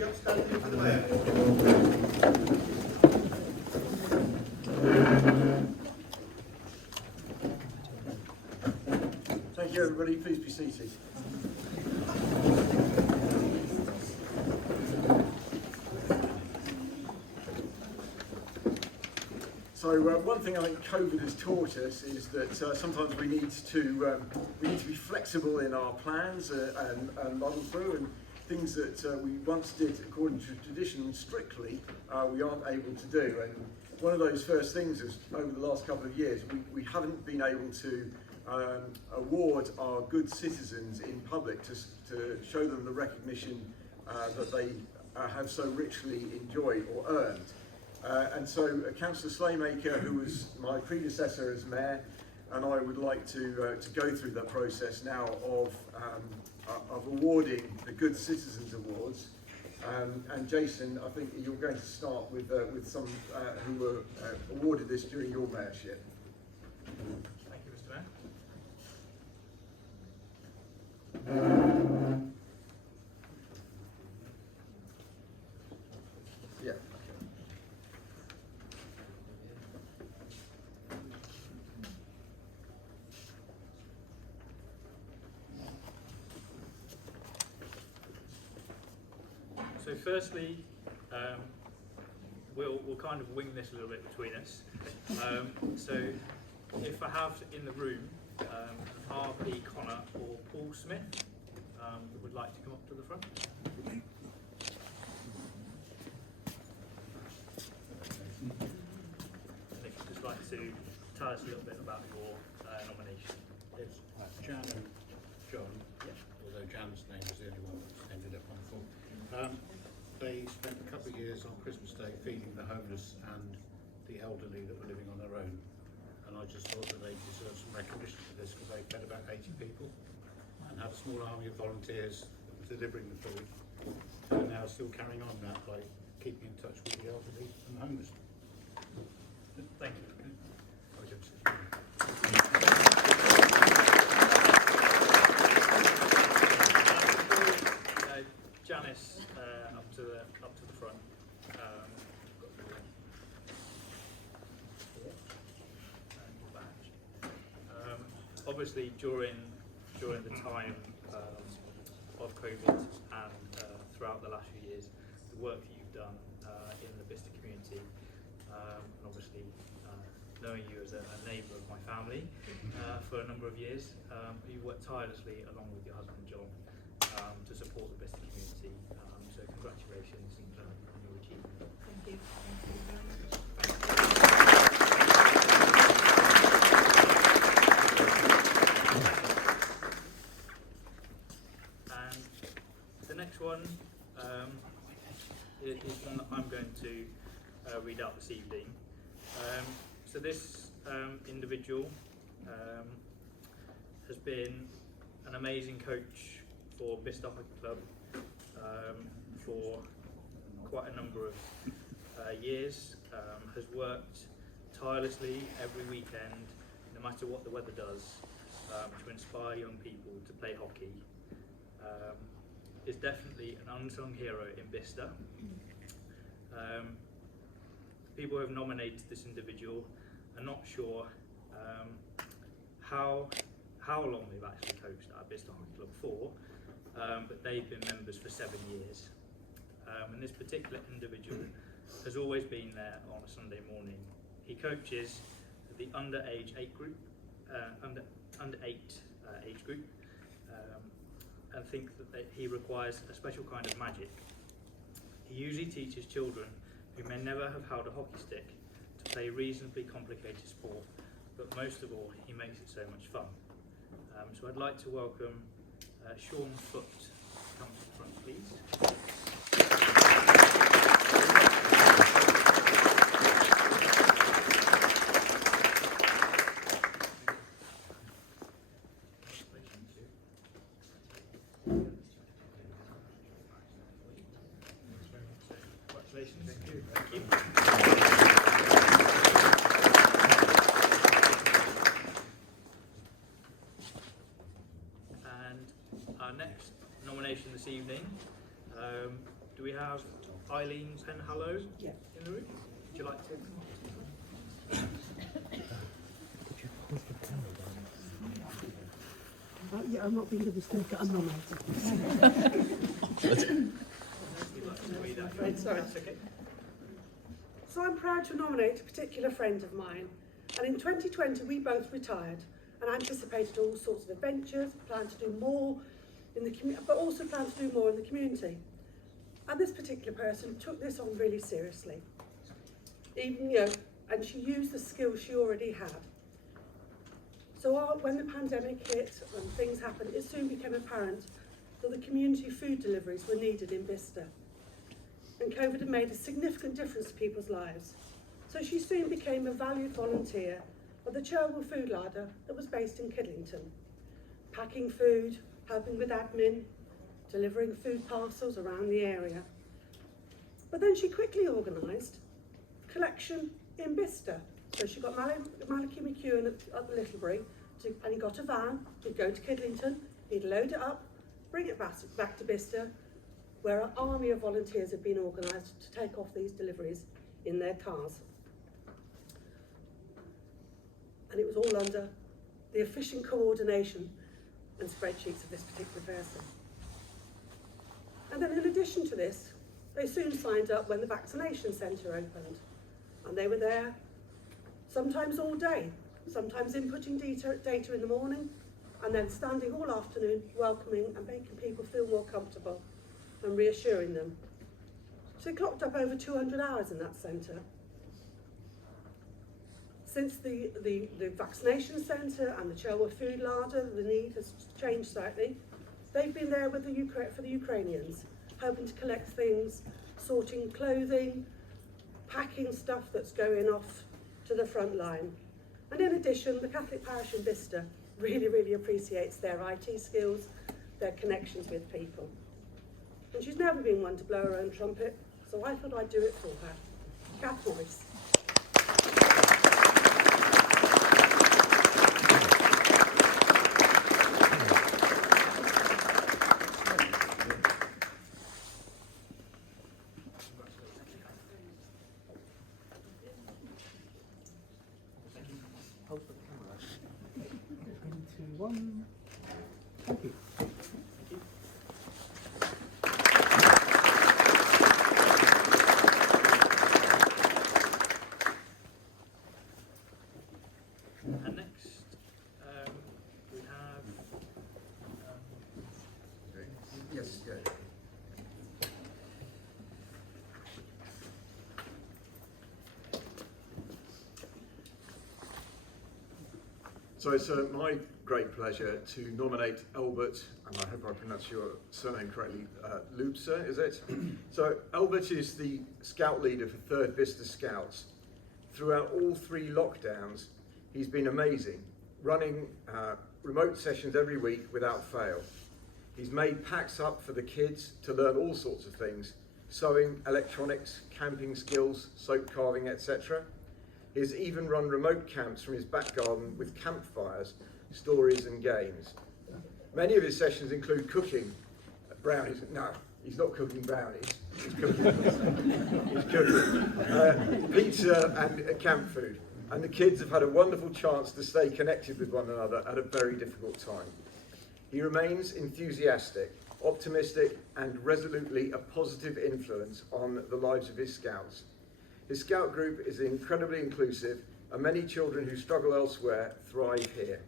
be upstanding for the mayor. Thank you, everybody. Please be seated. So one thing I think COVID has taught us is that sometimes we need to be flexible in our plans and muddle through, and things that we once did according to tradition strictly, we aren't able to do. And one of those first things is over the last couple of years, we haven't been able to award our good citizens in public to show them the recognition that they have so richly enjoyed or earned. And so Councillor Slaymaker, who was my predecessor as mayor, and I would like to go through that process now of awarding the Good Citizens Awards. And Jason, I think you're going to start with some who were awarded this during your mayorship. Thank you, Mr. Mayor. Yeah. So firstly, we'll kind of wing this a little bit between us. So if I have in the room R.P. Connor or Paul Smith, that would like to come up to the front. And if you'd just like to tell us a little bit about your nomination. Yes, Jan and John, although Jan's name was the only one that ended up on the form. They spent a couple of years on Christmas Day feeding the homeless and the elderly that were living on their own. And I just thought that they deserve some recognition for this because they fed about 80 people and had a small army of volunteers that were delivering the food. And now still carrying on that by keeping in touch with the elderly and the homeless. Thank you. Janice, up to the front. And your badge. Obviously, during the time of COVID and throughout the last few years, the work that you've done in the Bicester community, and obviously knowing you as a neighbour of my family for a number of years, you worked tirelessly along with your husband John to support the Bicester community. So congratulations on your achievement. Thank you. Thank you very much. And the next one is one that I'm going to read out this evening. So this individual has been an amazing coach for Bicester Hockey Club for quite a number of years, has worked tirelessly every weekend, no matter what the weather does, to inspire young people to play hockey. Is definitely an unsung hero in Bicester. People who have nominated this individual are not sure how long they've actually coached at Bicester Hockey Club for, but they've been members for 7 years. And this particular individual has always been there on a Sunday morning. He coaches the under 8 age group, and think that he requires a special kind of magic. He usually teaches children who may never have held a hockey stick to play reasonably complicated sport, but most of all, he makes it so much fun. So I'd like to welcome Sean Foot to come to the front, please. Congratulations. Thank you. Thank you. And our next nomination this evening, Do we have Eileen Penhallow Yeah. in the room? Would you like to? Yeah, I'm not being given speaker, I'm nominated. Sorry. That's okay. So I'm proud to nominate a particular friend of mine, and in 2020 we both retired and anticipated all sorts of adventures, planned to do more in the community, but also planned to do more in the community. And this particular person took this on really seriously, even and she used the skills she already had. So when the pandemic hit and things happened, it soon became apparent that the community food deliveries were needed in Bicester. And COVID had made a significant difference to people's lives. So she soon became a valued volunteer of the Cherwell Food Larder that was based in Kidlington, packing food, helping with admin, delivering food parcels around the area. But then she quickly organised collection in Bicester. So she got Malachi McEwen at the Littlebury, and he got a van, he'd go to Kidlington, he'd load it up, bring it back to Bicester, where an army of volunteers had been organised to take off these deliveries in their cars. And it was all under the efficient coordination and spreadsheets of this particular person. And then in addition to this, they soon signed up when the vaccination centre opened. And they were there sometimes all day, sometimes inputting data in the morning, and then standing all afternoon welcoming and making people feel more comfortable and reassuring them. So it clocked up over 200 hours in that centre. Since the vaccination centre and the Cherwell Food Larder, the need has changed slightly. They've been there with for the Ukrainians, helping to collect things, sorting clothing, packing stuff that's going off to the front line. And in addition, the Catholic parish in Bicester really appreciates their IT skills, their connections with people. And she's never been one to blow her own trumpet, so I thought I'd do it for her. Kath Morris. Hold for the camera. 3, 2, 1. Thank you. And next, we have. Yes, yeah. So it's my great pleasure to nominate Albert, and I hope I pronounce your surname correctly, Lubser, is it? So Albert is the scout leader for 3rd Bicester Scouts. Throughout all 3 lockdowns, he's been amazing, running remote sessions every week without fail. He's made packs up for the kids to learn all sorts of things, sewing, electronics, camping skills, soap carving, etc. He's even run remote camps from his back garden with campfires, stories and games. Many of his sessions include cooking brownies. No, he's not cooking brownies. He's cooking pizza and camp food. And the kids have had a wonderful chance to stay connected with one another at a very difficult time. He remains enthusiastic, optimistic, and resolutely a positive influence on the lives of his scouts. His scout group is incredibly inclusive, and many children who struggle elsewhere thrive here.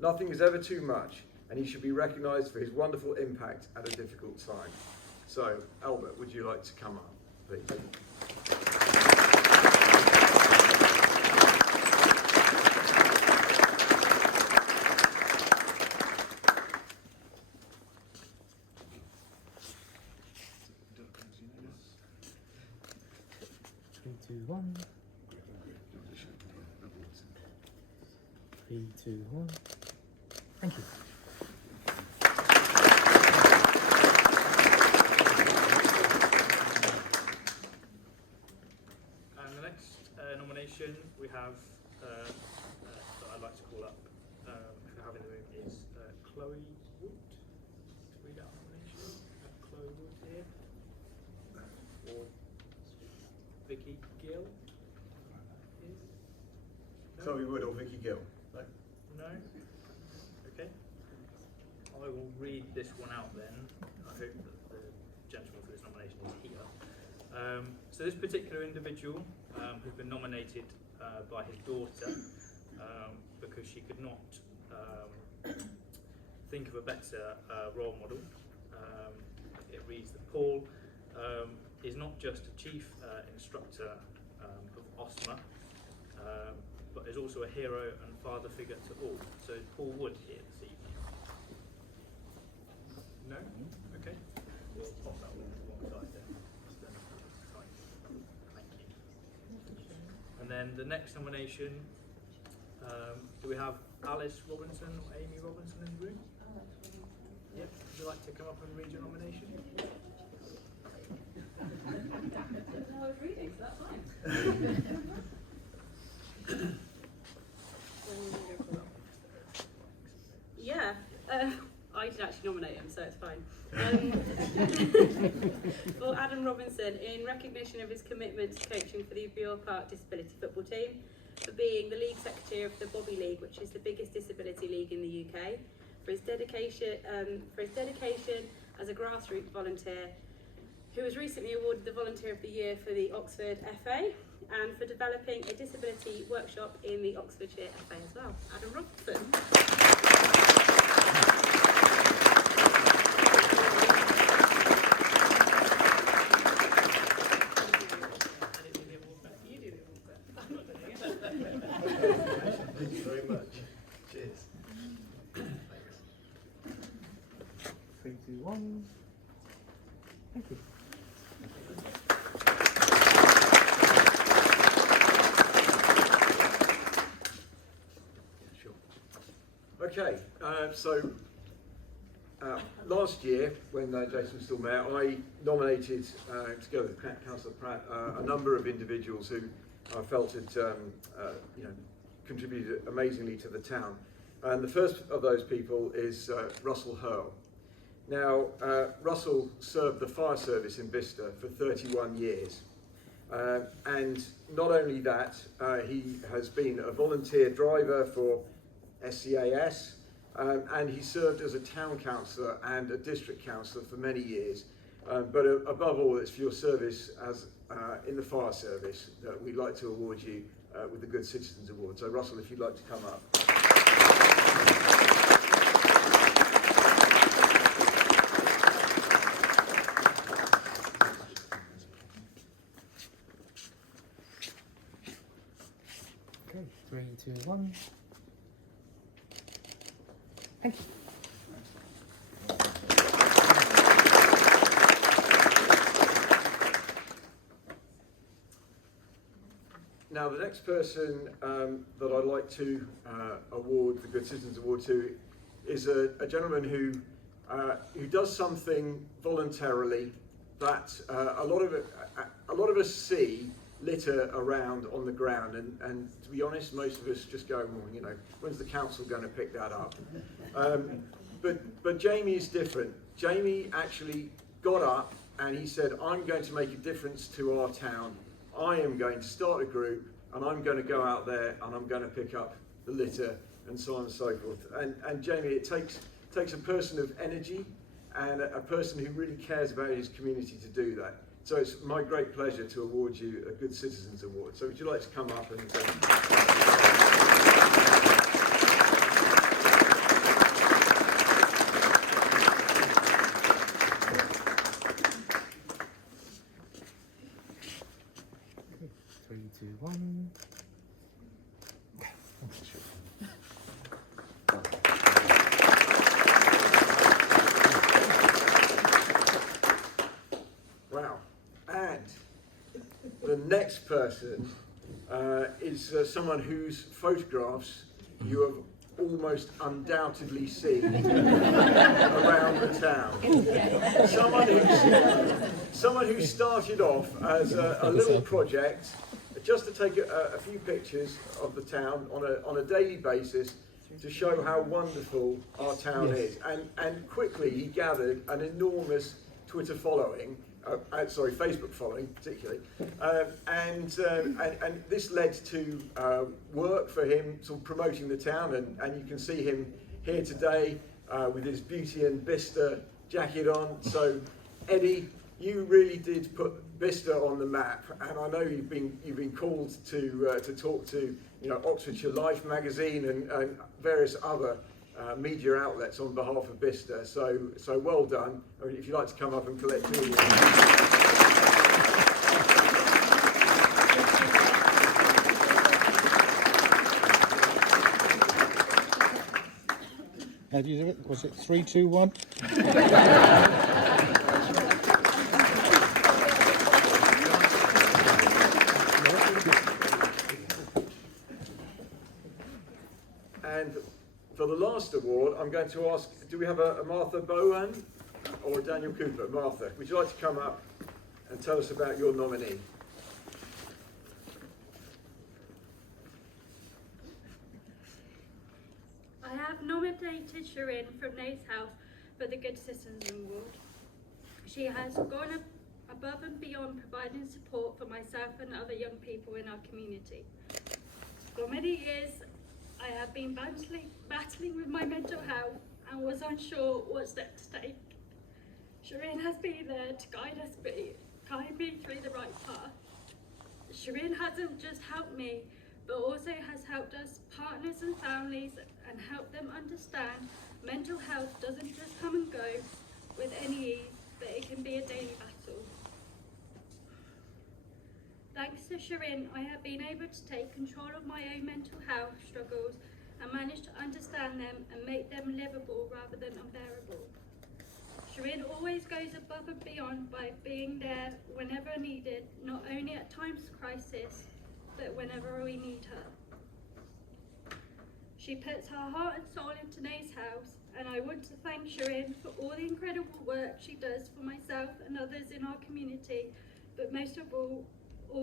Nothing is ever too much, and he should be recognised for his wonderful impact at a difficult time. So, Albert, would you like to come up, please? Three, two, 1. 3, 2, 1. Thank you. And the next nomination we have, that I'd like to call up, if we have in the room, is Chloe Wood. To read out a nomination. Chloe Wood here. Vicky Gill is? No? Chloe Wood or Vicky Gill? No? No? Okay. I will read this one out then. I hope that the gentleman for this nomination is here. So this particular individual has been nominated by his daughter because she could not think of a better role model. It reads that Paul is not just a chief instructor of OSMA, but is also a hero and father figure to all. So is Paul Wood here this evening? No? Okay. We'll pop that one to one side then. Thank you. And then the next nomination, do we have Alice Robinson or Amy Robinson in the room? Yep. Would you like to come up and read your nomination? I was reading, so that's fine. Yeah, I did actually nominate him, so it's fine. For Adam Robinson, in recognition of his commitment to coaching for the Buell Park Disability Football Team, for being the League Secretary of the Bobby League, which is the biggest disability league in the UK, for his dedication as a grassroots volunteer, who was recently awarded the Volunteer of the Year for the Oxford FA, and for developing a disability workshop in the Oxfordshire FA as well. Adam Robinson. You do the award bit. I'm not doing it. Thank you very much. Cheers. 3, 2, 1. Thank you. Okay, so last year, when Jason was still mayor, I nominated, together with Councillor Pratt, a number of individuals who I felt had contributed amazingly to the town. And the first of those people is Russell Hurl. Now, Russell served the fire service in Bicester for 31 years. And not only that, he has been a volunteer driver for SCAS, and he served as a town councillor and a district councillor for many years. But above all, it's for your service as in the fire service that we'd like to award you with the Good Citizens Award. So Russell, if you'd like to come up. Okay, 3, 2, 1. Thank you. Now, the next person that I'd like to award the Good Citizens Award to is a gentleman who does something voluntarily that a lot of us see litter around on the ground, and to be honest, most of us just go, well, you know, when's the council going to pick that up? But Jamie is different. Jamie actually got up and he said, I'm going to make a difference to our town. I am going to start a group and I'm going to go out there and I'm going to pick up the litter and so on and so forth. And Jamie, it takes a person of energy and a person who really cares about his community to do that. So it's my great pleasure to award you a Good Citizens Award. So would you like to come up and... 3, 2, 1. Wow. And the next person is someone whose photographs you have almost undoubtedly seen around the town. Someone who started off as a little project just to take a few pictures of the town on a daily basis to show how wonderful our town is. And quickly he gathered an enormous Twitter following, Facebook following particularly, and this led to work for him, sort of promoting the town, and you can see him here today with his Beauty and Bicester jacket on. So, Eddie, you really did put Bicester on the map, and I know you've been called to talk to Oxfordshire Life magazine and various other media outlets on behalf of Bicester. So well done. I mean, if you'd like to come up and collect your award. How do you do it? Was it 3, 2, 1? And for the last award, I'm going to ask, do we have a Martha Bowen or a Daniel Cooper? Martha, would you like to come up and tell us about your nominee? I have nominated Shireen from Nate's House for the Good Citizens Award. She has gone above and beyond providing support for myself and other young people in our community. For many years, I have been battling with my mental health and was unsure what step to take. Shireen has been there to guide me through the right path. Shireen hasn't just helped me, but also has helped us partners and families and helped them understand mental health doesn't just come and go with any ease, but it can be a daily battle. Thanks to Shireen, I have been able to take control of my own mental health struggles and manage to understand them and make them livable rather than unbearable. Shireen always goes above and beyond by being there whenever needed, not only at times of crisis, but whenever we need her. She puts her heart and soul into Nate's House, and I want to thank Shireen for all the incredible work she does for myself and others in our community, but most of all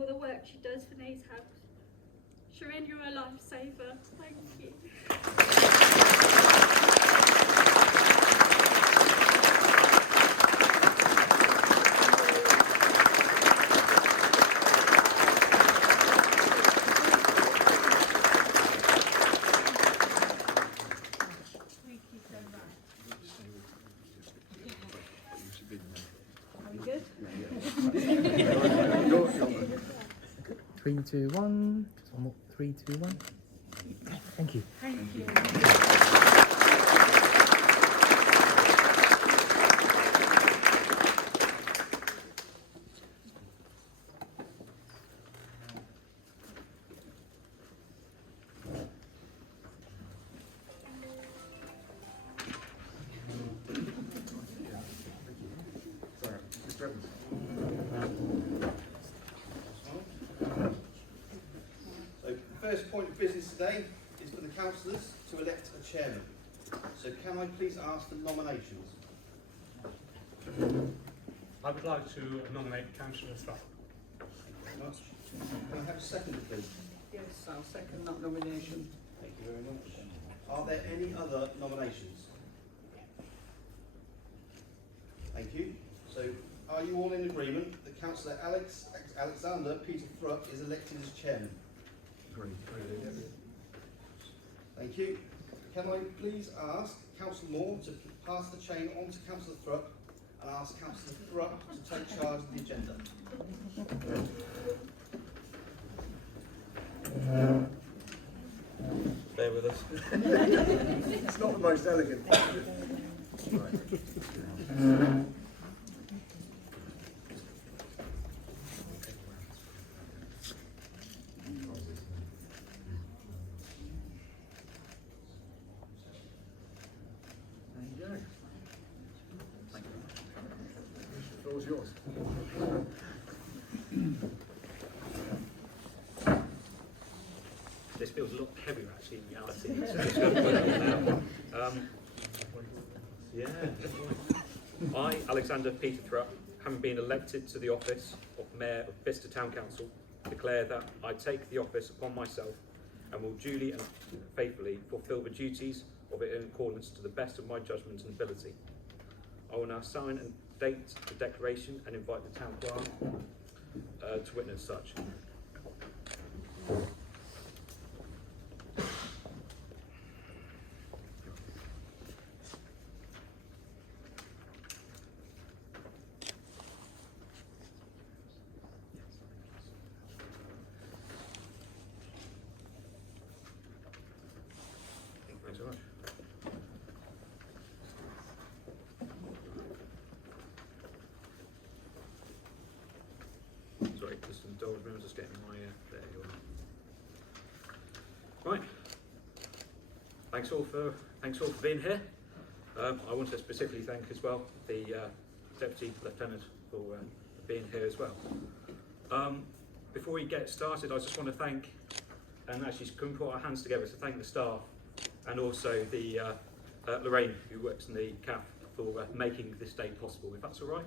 the work she does for Nate's House. Shireen, you're a lifesaver. Thank you. Are we good? 3, 2, 1. Just one more. 3, 2, 1. Thank you. Thank you. So, first point of business today is for the councillors to elect a chairman. So can I please ask the nominations? I would like to nominate Councillor Thrupp. Thank you very much. Can I have a second, please? Yes, I'll second that nomination. Thank you very much. Are there any other nominations? Thank you. So, are you all in agreement that Councillor Alexander Peter Thrupp is elected as chairman? Agreed. Thank you. Can I please ask Councillor Moore to pass the chain on to Councillor Thrupp and ask Councillor Thrupp to take charge of the agenda? Bear with us. It's not the most elegant. The floor is yours. This feels a lot heavier actually in reality. So just going to put it on now. Yeah. I, Alexander Peter Thrupp, having been elected to the office of Mayor of Bicester Town Council, declare that I take the office upon myself and will duly and faithfully fulfil the duties of it in accordance to the best of my judgment and ability. I will now sign and date the declaration and invite the town clerk to witness such. Thanks so much. Sorry, just indulge me, I was just getting my, there you are. Right. Thanks all for being here. I want to specifically thank as well the Deputy Lieutenant for being here as well. Before we get started, I just want to thank, and actually can we put our hands together to thank the staff and also the Lorraine, who works in the CAF, for making this day possible, if that's all right.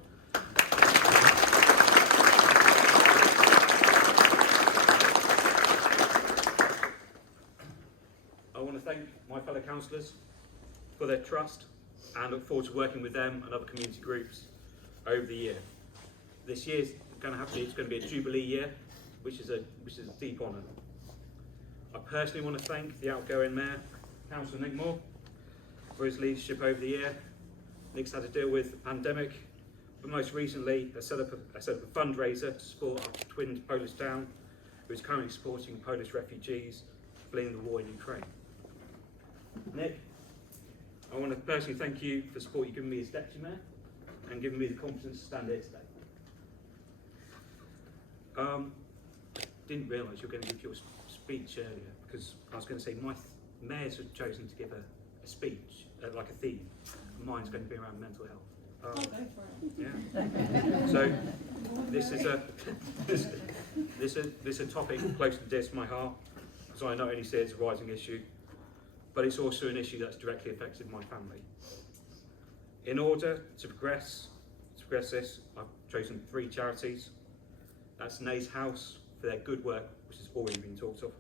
I want to thank my fellow councillors for their trust and look forward to working with them and other community groups over the year. This year's it's going to be a Jubilee year, which is a deep honour. I personally want to thank the outgoing Mayor, Councillor Nick Moore, for his leadership over the year. Nick's had to deal with the pandemic, but most recently set up a fundraiser to support our twin Polish town, who is currently supporting Polish refugees fleeing the war in Ukraine. Nick, I want to personally thank you for the support you've given me as Deputy Mayor and giving me the confidence to stand here today. Didn't realise you were going to give your speech earlier, because I was going to say my mayors have chosen to give a speech, like a theme. Mine's going to be around mental health. Yeah. So this is a topic close and dear to my heart, because I not only see it as a rising issue, but it's also an issue that's directly affected my family. In order to progress this, I've chosen 3 charities. That's Nays House for their good work, which has already been talked of.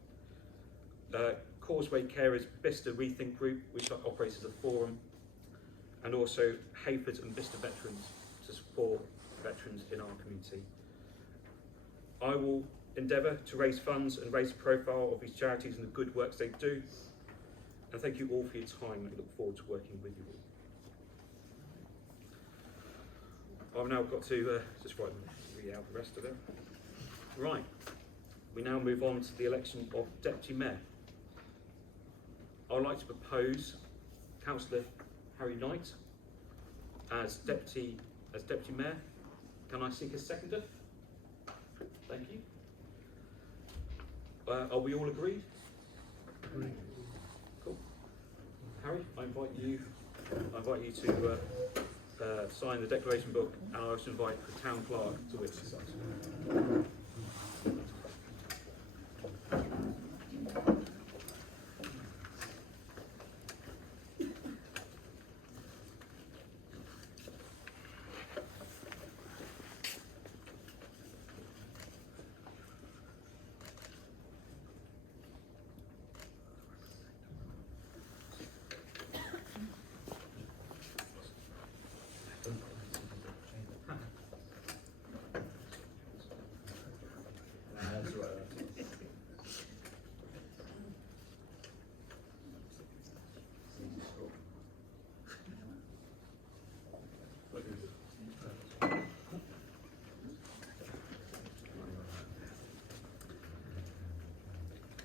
Causeway Carers Bicester Rethink Group, which operates as a forum, and also Hayford and Bicester Veterans to support veterans in our community. I will endeavour to raise funds and raise the profile of these charities and the good works they do. And thank you all for your time, and I look forward to working with you all. I've now got to just read out the rest of it. Right, we now move on to the election of Deputy Mayor. I would like to propose Councillor Harry Knight as Deputy Mayor. Can I seek a seconder? Thank you. Are we all agreed? Agreed. Cool. Harry, I invite you to sign the declaration book, and I also invite the town clerk to witness that.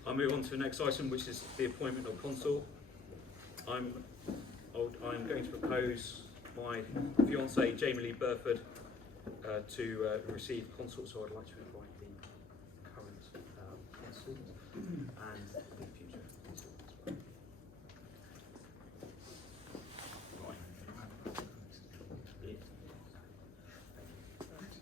I'll move on to the next item, which is the appointment of consort. I'm going to propose my fiancée, Jamie Lee Burford, to receive consort, so I'd like to invite the current consort and the future consort as well. Right. Yeah. Thank you very much.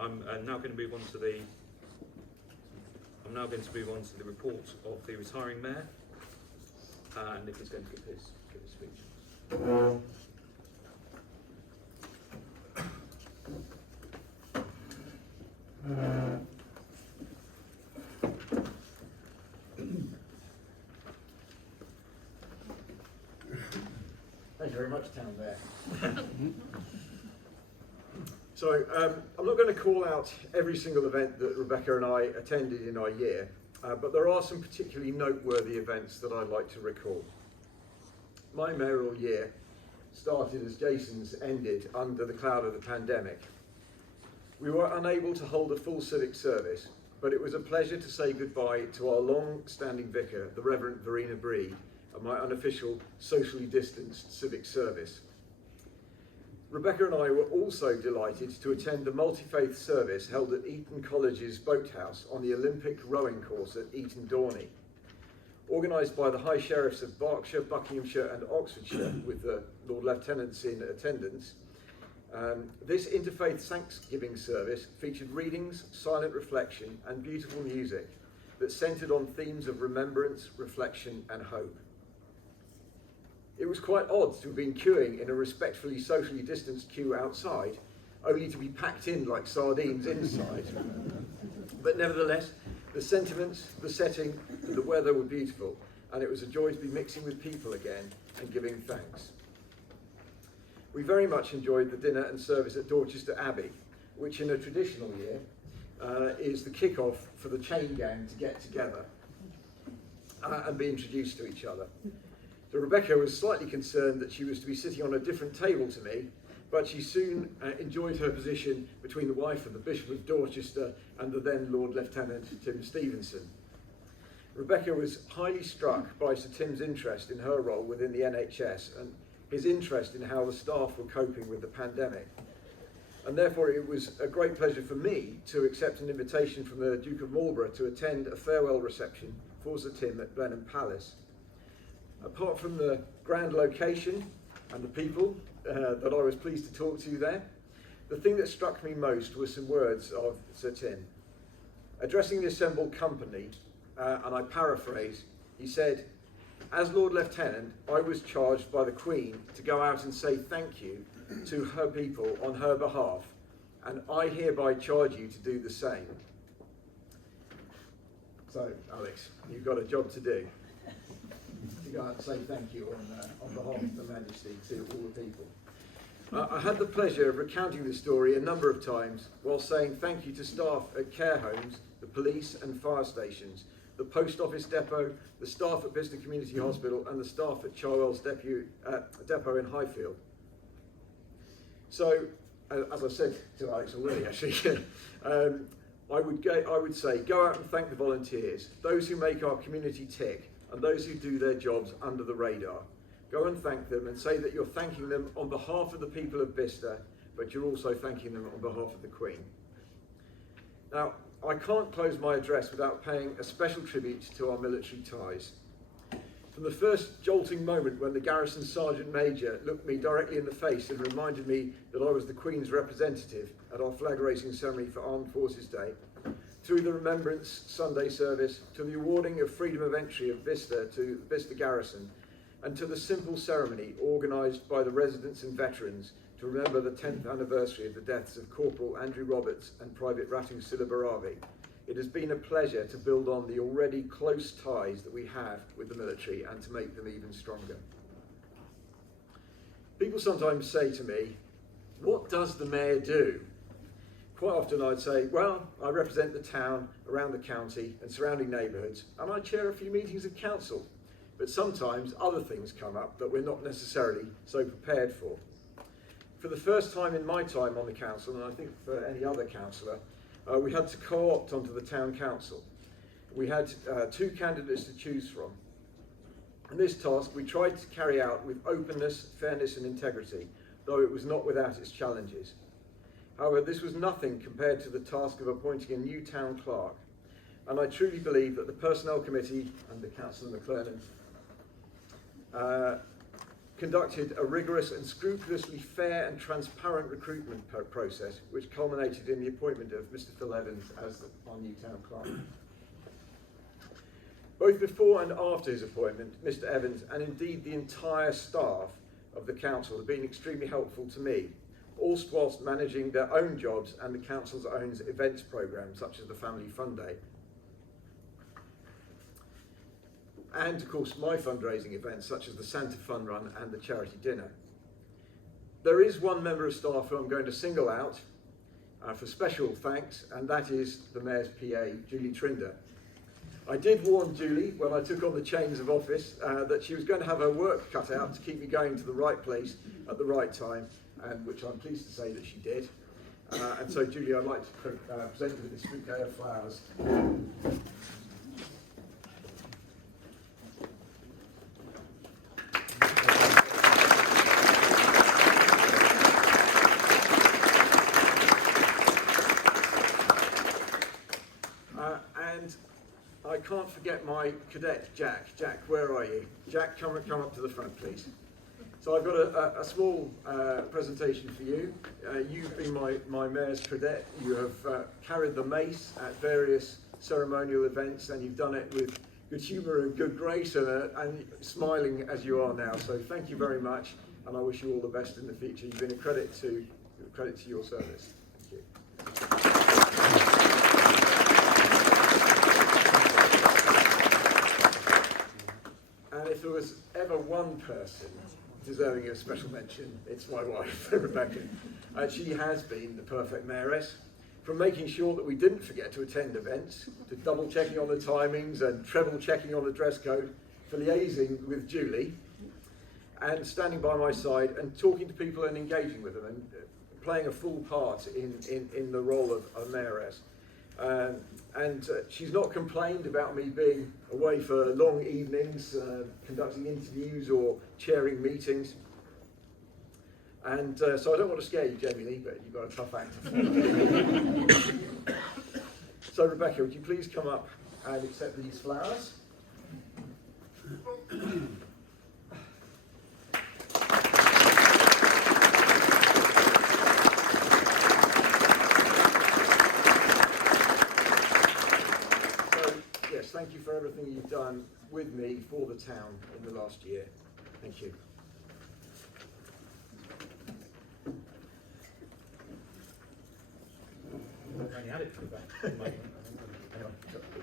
I'm now going to move on to the report of the retiring mayor, and Nick is going to give his speech. very much, Town Mayor. So I'm not going to call out every single event that Rebecca and I attended in our year, but there are some particularly noteworthy events that I'd like to recall. My mayoral year started as Jason's ended under the cloud of the pandemic. We were unable to hold a full civic service, but it was a pleasure to say goodbye to our long-standing vicar, the Reverend Verena Bree, and my unofficial socially distanced civic service. Rebecca and I were also delighted to attend a multi-faith service held at Eton College's boathouse on the Olympic rowing course at Eton Dorney. Organised by the High Sheriffs of Berkshire, Buckinghamshire and Oxfordshire, with the Lord Lieutenants in attendance, this interfaith Thanksgiving service featured readings, silent reflection and beautiful music that centred on themes of remembrance, reflection and hope. It was quite odd to have been queuing in a respectfully socially distanced queue outside, only to be packed in like sardines inside. But nevertheless, the sentiments, the setting and the weather were beautiful, and it was a joy to be mixing with people again and giving thanks. We very much enjoyed the dinner and service at Dorchester Abbey, which in a traditional year is the kick-off for the chain gang to get together and be introduced to each other. So Rebecca was slightly concerned that she was to be sitting on a different table to me, but she soon enjoyed her position between the wife of the Bishop of Dorchester and the then Lord Lieutenant Tim Stevenson. Rebecca was highly struck by Sir Tim's interest in her role within the NHS and his interest in how the staff were coping with the pandemic. And therefore it was a great pleasure for me to accept an invitation from the Duke of Marlborough to attend a farewell reception for Sir Tim at Blenheim Palace. Apart from the grand location and the people that I was pleased to talk to there, the thing that struck me most were some words of Sir Tim. Addressing the assembled company, and I paraphrase, he said, "As Lord Lieutenant, I was charged by the Queen to go out and say thank you to her people on her behalf, and I hereby charge you to do the same." So, Alex, you've got a job to do. To go out and say thank you on behalf of the Majesty to all the people. I had the pleasure of recounting this story a number of times while saying thank you to staff at care homes, the police and fire stations, the post office depot, the staff at Bicester Community Hospital and the staff at Charwell's depot in Highfield. So, as I said to Alex already actually, I would say go out and thank the volunteers, those who make our community tick, and those who do their jobs under the radar. Go and thank them and say that you're thanking them on behalf of the people of Bicester, but you're also thanking them on behalf of the Queen. Now, I can't close my address without paying a special tribute to our military ties. From the first jolting moment when the Garrison Sergeant Major looked me directly in the face and reminded me that I was the Queen's representative at our flag raising ceremony for Armed Forces Day, through the Remembrance Sunday service, to the awarding of freedom of entry of Bicester to Bicester Garrison, and to the simple ceremony organised by the residents and veterans to remember the 10th anniversary of the deaths of Corporal Andrew Roberts and Private Ratu Silabaravi. It has been a pleasure to build on the already close ties that we have with the military and to make them even stronger. People sometimes say to me, "What does the mayor do?" Quite often I'd say, well, I represent the town around the county and surrounding neighbourhoods, and I chair a few meetings of council. But sometimes other things come up that we're not necessarily so prepared for. For the first time in my time on the council, and I think for any other councillor, we had to co-opt onto the town council. We had two candidates to choose from. And this task we tried to carry out with openness, fairness and integrity, though it was not without its challenges. However, this was nothing compared to the task of appointing a new town clerk. And I truly believe that the Personnel Committee and the Councillor McLernan conducted a rigorous and scrupulously fair and transparent recruitment process, which culminated in the appointment of Mr. Phil Evans as our new town clerk. Both before and after his appointment, Mr. Evans and indeed the entire staff of the council have been extremely helpful to me, all whilst managing their own jobs and the council's own events programme, such as the Family Fun Day. And of course my fundraising events such as the Santa Fun Run and the charity dinner. There is one member of staff who I'm going to single out for special thanks, and that is the Mayor's PA, Julie Trinder. I did warn Julie when I took on the chains of office that she was going to have her work cut out to keep me going to the right place at the right time, and which I'm pleased to say that she did. And so, Julie, I'd like to present you with this bouquet of flowers. And I can't forget my cadet, Jack. Jack, where are you? Jack, come up to the front, please. So I've got a small presentation for you. You've been my Mayor's cadet. You have carried the mace at various ceremonial events, and you've done it with good humour and good grace, and smiling as you are now. So thank you very much, and I wish you all the best in the future. You've been a credit to your service. Thank you. And if there was ever one person deserving of special mention, it's my wife, Rebecca. She has been the perfect mayoress, from making sure that we didn't forget to attend events, to double checking on the timings and treble checking on the dress code, for liaising with Julie, and standing by my side and talking to people and engaging with them, and playing a full part in the role of a mayoress. And she's not complained about me being away for long evenings, conducting interviews or chairing meetings. And so I don't want to scare you, Jamie Lee, but you've got a tough act. So Rebecca, would you please come up and accept these flowers? Thank you for everything you've done with me for the town in the last year. Thank you.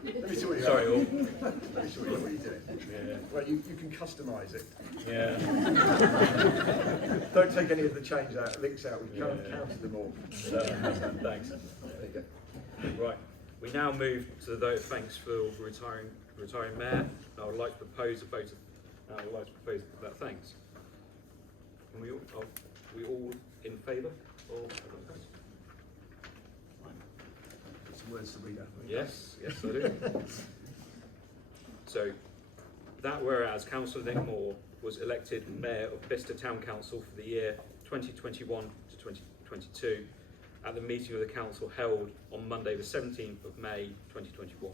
Let me see what you Sorry, all. Let me see what you do. Yeah. Well, you can customise it. Yeah. Don't take any of the change out, links out. We've counted them all. Thanks. There you go. Right. We now move to the vote of thanks for the retiring mayor. I would like to propose a vote of that thanks. Are we all in favour of that? Some words to read out. Yes, I do. So, that whereas Councillor Nick Moore was elected Mayor of Bicester Town Council for the year 2021 to 2022 at the meeting of the Council held on Monday the 17th of May 2021.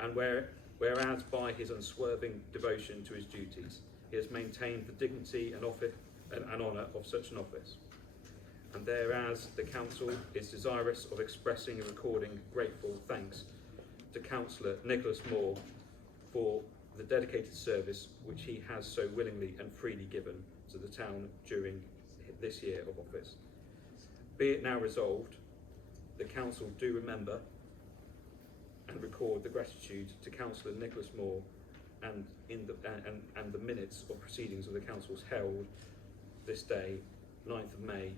And whereas by his unswerving devotion to his duties, he has maintained the dignity and honour of such an office. And thereas the Council is desirous of expressing and recording grateful thanks to Councillor Nicholas Moore for the dedicated service which he has so willingly and freely given to the town during this year of office. Be it now resolved, the Council do remember and record the gratitude to Councillor Nicholas Moore and the minutes of proceedings of the Council's held this day, 9th of May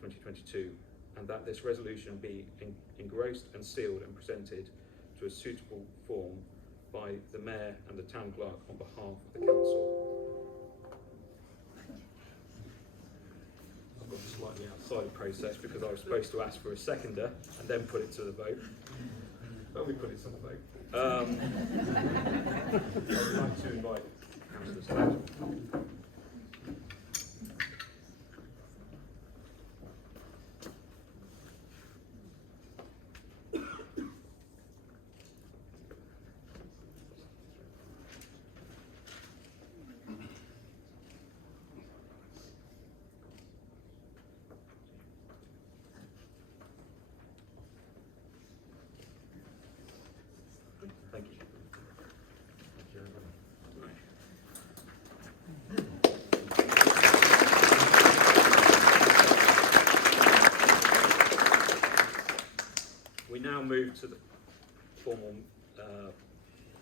2022, and that this resolution be engrossed and sealed and presented to a suitable form by the Mayor and the Town Clerk on behalf of the Council. I've got slightly outside the process because I was supposed to ask for a seconder and then put it to the vote. But we put it to the vote. I would like to invite Councillor Stout. Thank you. We now move to the formal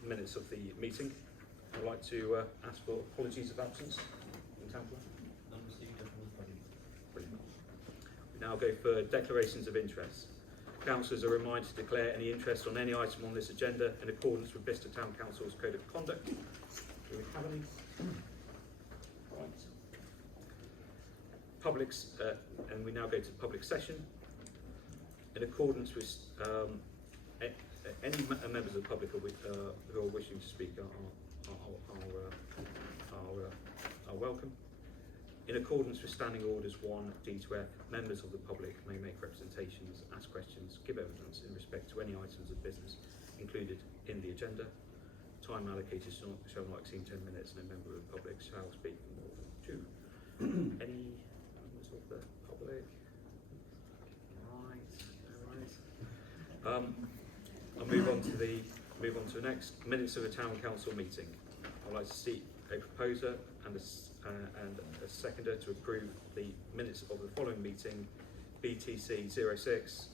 minutes of the meeting. I'd like to ask for apologies of absence in Town Clerk. now go for declarations of interest. Councillors are reminded to declare any interest on any item on this agenda in accordance with Bicester Town Council's Code of Conduct. Do we have any? Right. And we now go to public session. In accordance with any members of the public who are wishing to speak are welcome. In accordance with Standing Orders 1D to F, members of the public may make representations, ask questions, give evidence in respect to any items of business included in the agenda. Time allocated shall not exceed 10 minutes, and a member of the public shall speak for more than 2. Any members of the public? Right. I'll move on to the next minutes of a town council meeting. I'd like to seek a proposer and a seconder to approve the minutes of the following meeting, BTC 06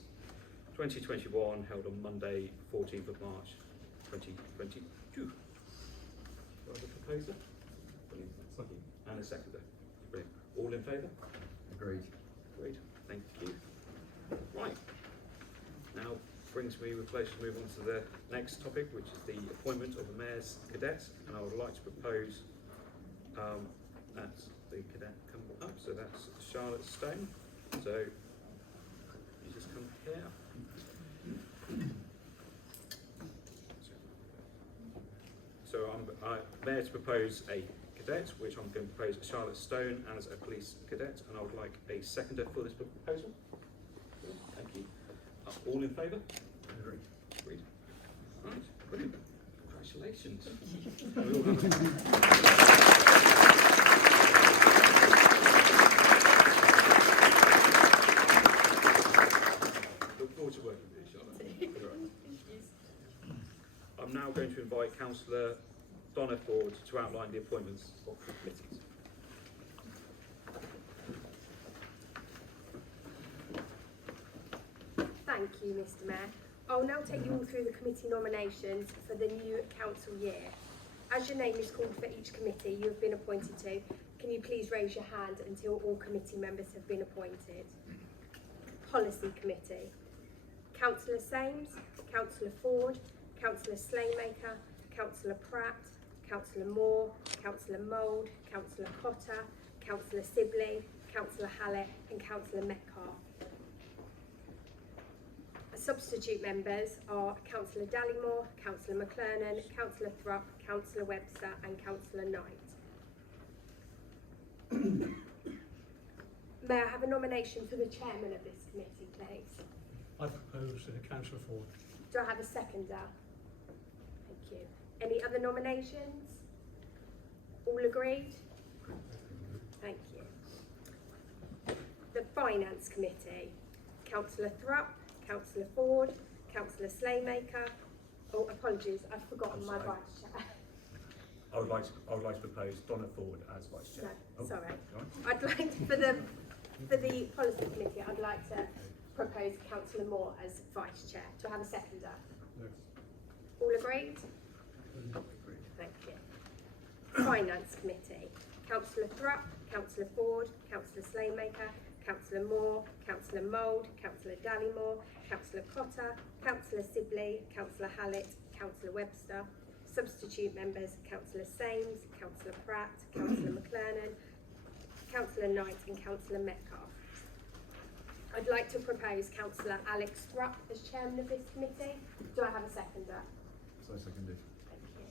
2021, held on Monday 14th of March 2022. Do I have a proposer? Brilliant. Thank you. And a seconder. Brilliant. All in favour? Agreed. Agreed. Thank you. Right. Now brings me with pleasure to move on to the next topic, which is the appointment of the Mayor's Cadet, and I would like to propose that the cadet come up. So that's Charlotte Stone. So you just come here. So I'm there to propose a cadet, which I'm going to propose Charlotte Stone as a police cadet, and I would like a seconder for this proposal. Thank you. All in favour? Agreed. Agreed. Right, brilliant. Congratulations. Look forward to working with you, Charlotte. I'm now going to invite Councillor Donna Ford to outline the appointments of the committees. Thank you, Mr. Mayor. I'll now take you all through the committee nominations for the new council year. As your name is called for each committee you have been appointed to, can you please raise your hand until all committee members have been appointed? Policy Committee. Councillor Sames, Councillor Ford, Councillor Slaymaker, Councillor Pratt, Councillor Moore, Councillor Mould, Councillor Cotter, Councillor Sibley, Councillor Hallett and Councillor Metcalfe. Substitute members are Councillor Dallymore, Councillor McClernon, Councillor Thrupp, Councillor Webster and Councillor Knight. May I have a nomination for the chairman of this committee, please? I propose Councillor Ford. Do I have a seconder? Thank you. Any other nominations? All agreed? Thank you. The Finance Committee. Councillor Thrupp, Councillor Ford, Councillor Slaymaker. Oh, apologies, I've forgotten my vice chair. I would like to propose Donna Ford as vice chair. No, sorry. I'd like to, for the policy committee, I'd like to propose Councillor Moore as vice chair. Do I have a seconder? No. All agreed? Thank you. Finance Committee. Councillor Thrupp, Councillor Ford, Councillor Slaymaker, Councillor Moore, Councillor Mould, Councillor Dallymore, Councillor Cotter, Councillor Sibley, Councillor Hallett, Councillor Webster. Substitute members, Councillor Sames, Councillor Pratt, Councillor McClernon, Councillor Knight and Councillor Metcalfe. I'd like to propose Councillor Alex Thrupp as chairman of this committee. Do I have a seconder? So seconded. Thank you.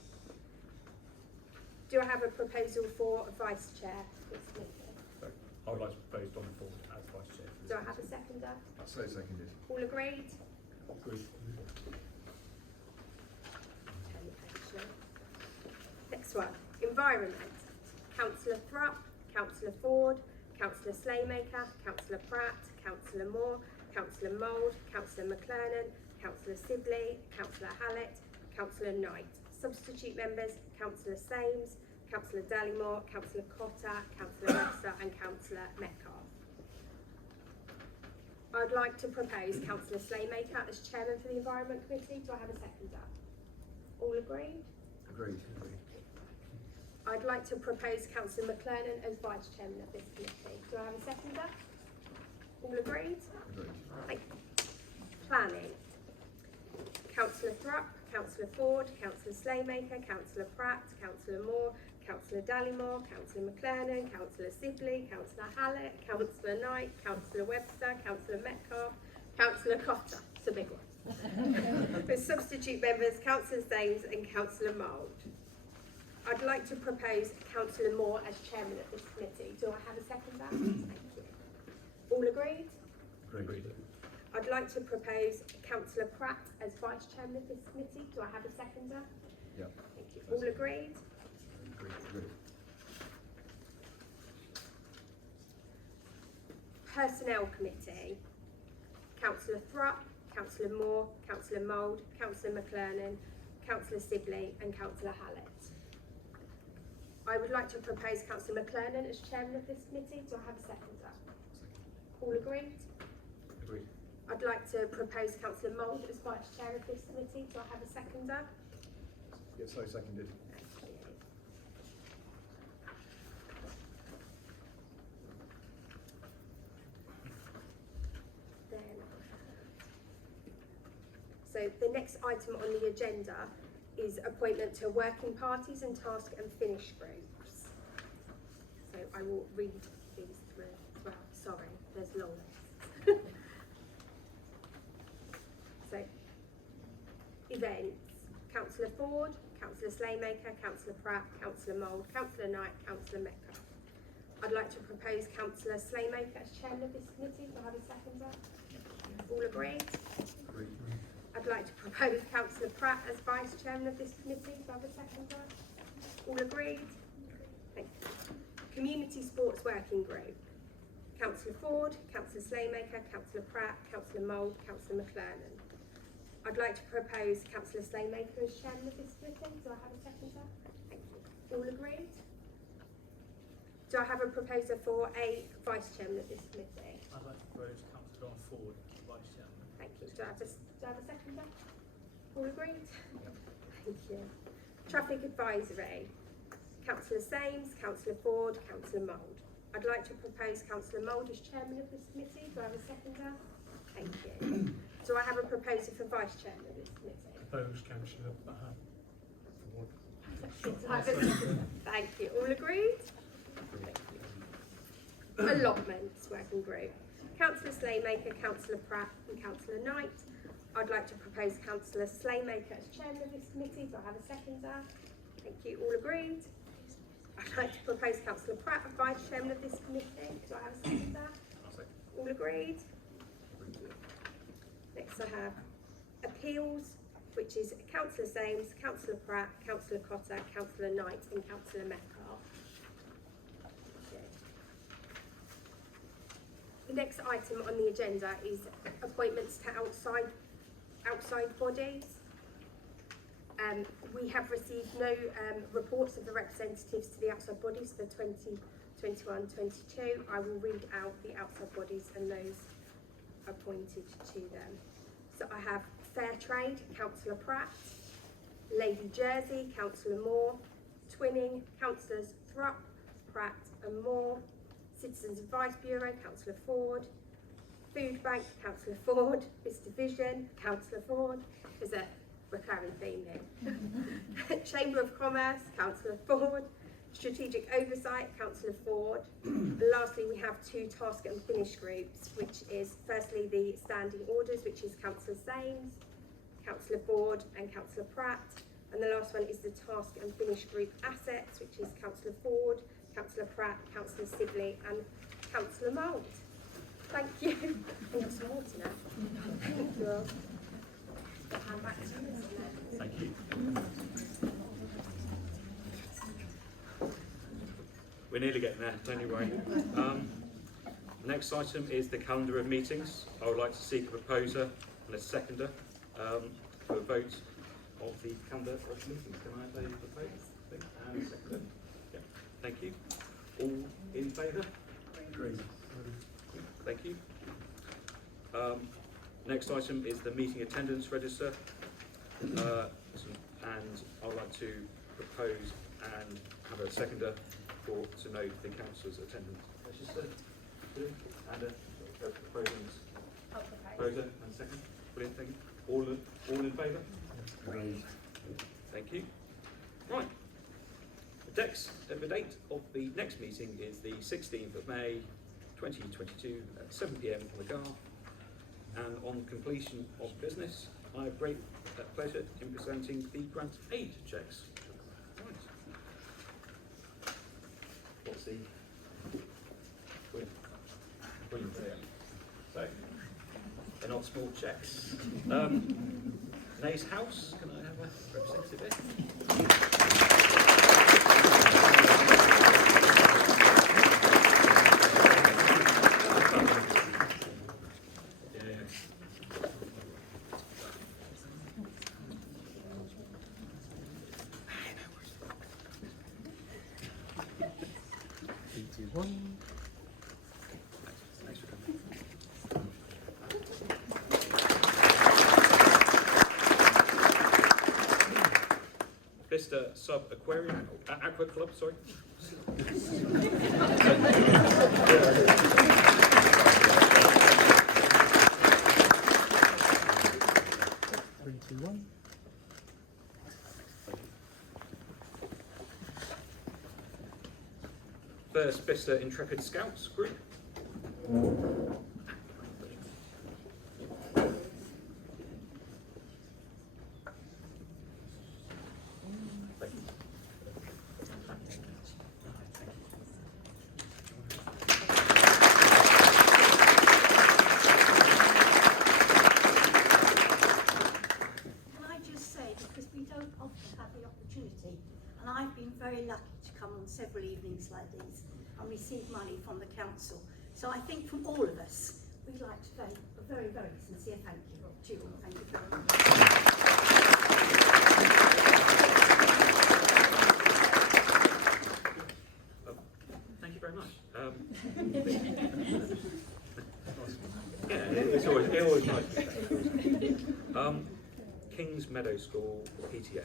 Do I have a proposal for a vice chair for this committee? I would like to propose Donna Ford as vice chair. Do I have a seconder? So seconded. All agreed? Agreed. Next one, Environment. Councillor Thrupp, Councillor Ford, Councillor Slaymaker, Councillor Pratt, Councillor Moore, Councillor Mould, Councillor McClernon, Councillor Sibley, Councillor Hallett, Councillor Knight. Substitute members, Councillor Sames, Councillor Dallymore, Councillor Cotter, Councillor Webster and Councillor Metcalfe. I'd like to propose Councillor Slaymaker as chairman for the Environment Committee. Do I have a seconder? All agreed? Agreed. I'd like to propose Councillor McClernon as vice chairman of this committee. Do I have a seconder? All agreed? Agreed. Thank you. Planning. Councillor Thrupp, Councillor Ford, Councillor Slaymaker, Councillor Pratt, Councillor Moore, Councillor Dallymore, Councillor McLernan, Councillor Sibley, Councillor Hallett, Councillor Knight, Councillor Webster, Councillor Metcalfe, Councillor Cotter. It's a big one. With substitute members, Councillor Sames and Councillor Mould. I'd like to propose Councillor Moore as chairman of this committee. Do I have a seconder? Thank you. All agreed? Agreed. I'd like to propose Councillor Pratt as vice chairman of this committee. Do I have a seconder? Yep. Thank you. All agreed? Agreed. Personnel committee. Councillor Thrupp, Councillor Moore, Councillor Mould, Councillor McLernan, Councillor Sibley and Councillor Hallett. I would like to propose Councillor McLernan as chairman of this committee. Do I have a seconder? All agreed? Agreed. I'd like to propose Councillor Mould as vice chair of this committee. Do I have a seconder? Yeah, so seconded. Thank you. So the next item on the agenda is appointment to working parties and task and finish groups. So I will read these through as well. Sorry, there's long lists. So, events. Councillor Ford, Councillor Slaymaker, Councillor Pratt, Councillor Mould, Councillor Knight, Councillor Metcalfe. I'd like to propose Councillor Slaymaker as chairman of this committee. Do I have a seconder? All agreed? Agreed. I'd like to propose Councillor Pratt as vice chairman of this committee. Do I have a seconder? All agreed? Thank you. Community Sports Working Group. Councillor Ford, Councillor Slaymaker, Councillor Pratt, Councillor Mould, Councillor McLernan. I'd like to propose Councillor Slaymaker as chairman of this committee. Do I have a seconder? Thank you. All agreed? Do I have a proposer for a vice chairman of this committee? I'd like to propose Councillor Ford as vice chairman. Thank you. Do I have a seconder? All agreed? Thank you. Traffic Advisory. Councillor Sames, Councillor Ford, Councillor Mould. I'd like to propose Councillor Mould as chairman of this committee. Do I have a seconder? Thank you. Do I have a proposer for vice chairman of this committee? Proposed Councillor Ford. Do I have a seconder? Thank you. All agreed? Thank you. Allotments Working Group. Councillor Slaymaker, Councillor Pratt and Councillor Knight. I'd like to propose Councillor Slaymaker as chairman of this committee. Do I have a seconder? Thank you. All agreed? I'd like to propose Councillor Pratt as vice chairman of this committee. Do I have a seconder? All agreed? Next I have appeals, which is Councillor Sames, Councillor Pratt, Councillor Cotter, Councillor Knight and Councillor Metcalfe. The next item on the agenda is appointments to outside bodies. We have received no reports of the representatives to the outside bodies for 2021-22. I will read out the outside bodies and those appointed to them. So I have Fair Trade, Councillor Pratt, Lady Jersey, Councillor Moore, Twinning, Councillors Thrupp, Pratt and Moore, Citizens Advice Bureau, Councillor Ford, Food Bank, Councillor Ford, Bicester Vision, Councillor Ford. There's a recurring theme here. Chamber of Commerce, Councillor Ford, Strategic Oversight, Councillor Ford. And lastly, we have two task and finish groups, which is firstly the standing orders, which is Councillor Sames, Councillor Ford and Councillor Pratt. And the last one is the task and finish group assets, which is Councillor Ford, Councillor Pratt, Councillor Sibley and Councillor Mould. Thank you. I have some water now. Thank you all. I'll hand back to you, Mr. Thank you. We're nearly getting there, don't you worry. Next item is the calendar of meetings. I would like to seek a proposer and a seconder for a vote of the calendar of meetings. Can I have a proposer and a seconder? Yeah. Thank you. All in favour? Agreed. Thank you. Next item is the meeting attendance register, and I would like to propose and have a seconder to note the councillor's attendance register. And Proposals. I'll propose. Proposer and second. Brilliant, thank you. All in favour? Thank you. Right. The date of the next meeting is the 16th of May 2022 at 7 p.m. on the Garth. And on completion of business, I have great pleasure in presenting the grant aid checks. Right. What's the... Brilliant. So, they're not small checks. Nays House, can I have a representative here? Three, two, one. Bicester Sub Aquarium, Aqua Club, sorry. 3, 2, 1. First Bicester Intrepid Scouts Group. And I've been very lucky to come on several evenings like these and receive money from the council. So I think from all of us, we'd like to say a very, very sincere thank you to you all. Thank you very much. Thank you very much. Yeah, it's always nice. Kings Meadow School PTA.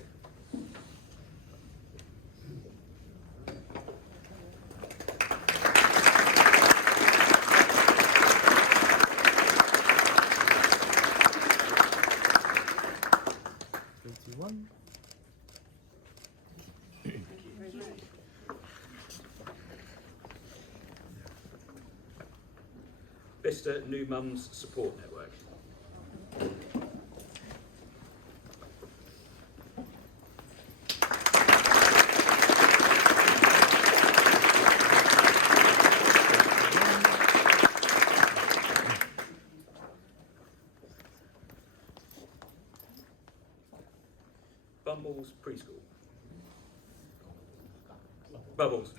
Bicester New Mums Support Network. Bumbles Preschool. Bubbles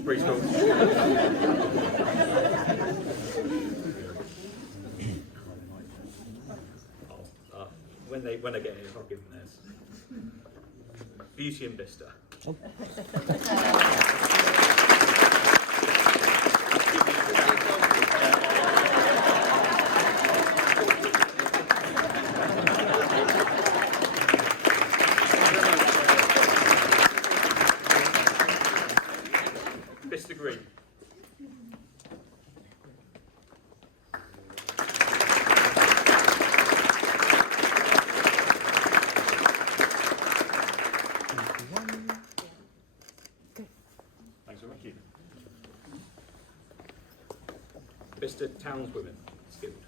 Preschool. When they get here, I'll give them theirs. Beauty in Bicester. Bicester Green. Bicester Townswomen Guild.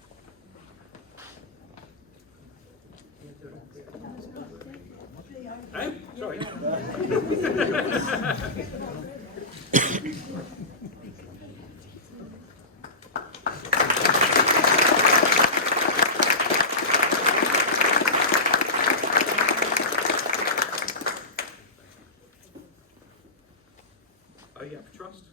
Oh, sorry. Oh yeah, Trust.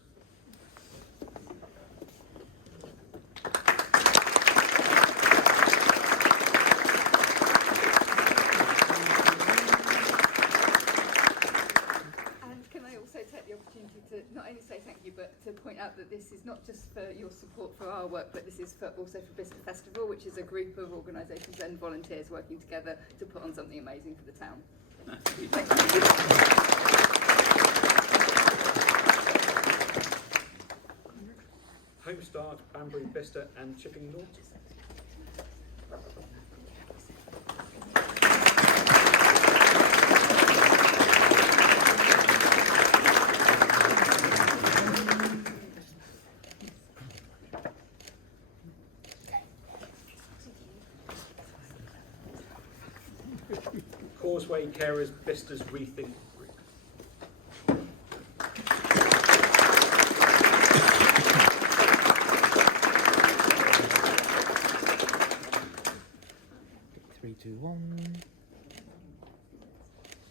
Not only say thank you, but to point out that this is not just for your support for our work, but this is also for Bicester Festival, which is a group of organisations and volunteers working together to put on something amazing for the town. Thank you. Homestart, Banbury, Bicester and Chipping Norton. Causeway Carers, Bicester's Rethink Group. Three, two, one.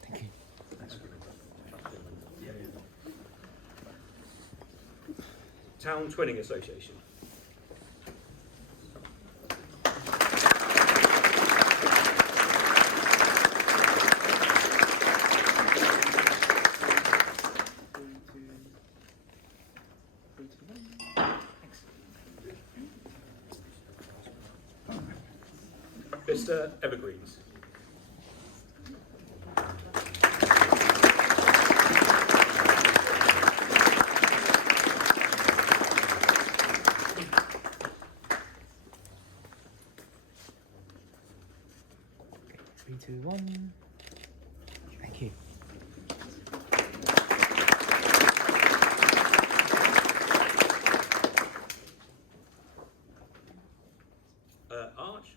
Thank you. Town Twinning Association. Bicester Evergreens. Three, two, one. Thank you. Arch.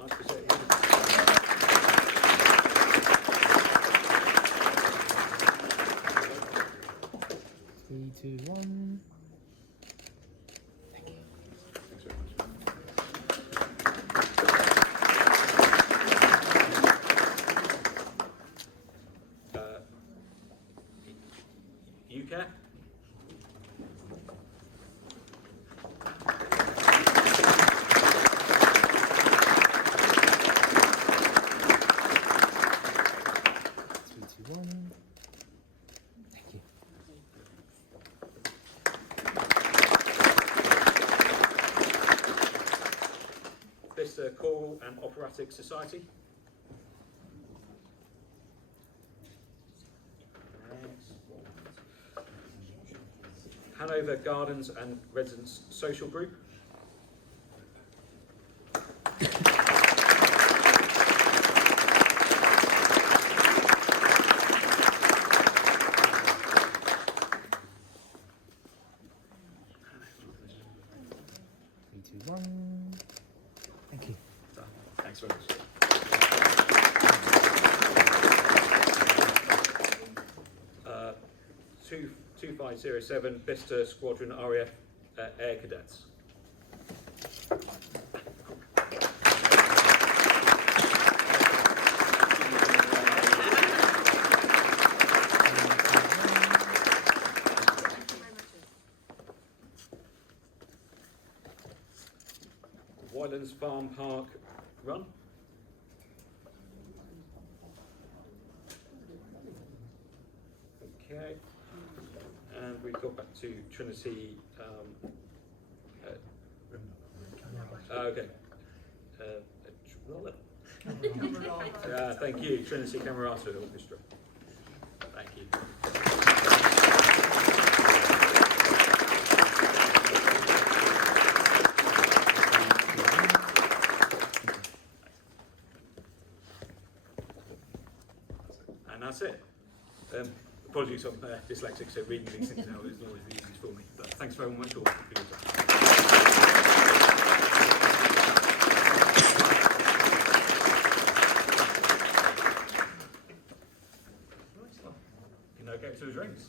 Arch Three, two, one. Thank you. Thanks very much. UK. Three, two, one. Thank you. Bicester Choral and Operatic Society. Hanover Gardens and Residents Social Group. Three, two, one. Thank you. Thanks very much. 2507 Bicester Squadron RAF Air Cadets. Wylands Farm Park Run. Okay, and we go back to Trinity. Okay. Thank you, Trinity Camerata Orchestra. Thank you. And that's it. Apologies, I'm dyslexic, so reading these things now is not always the easiest for me. But thanks very much all for your time. You know, get to the drinks.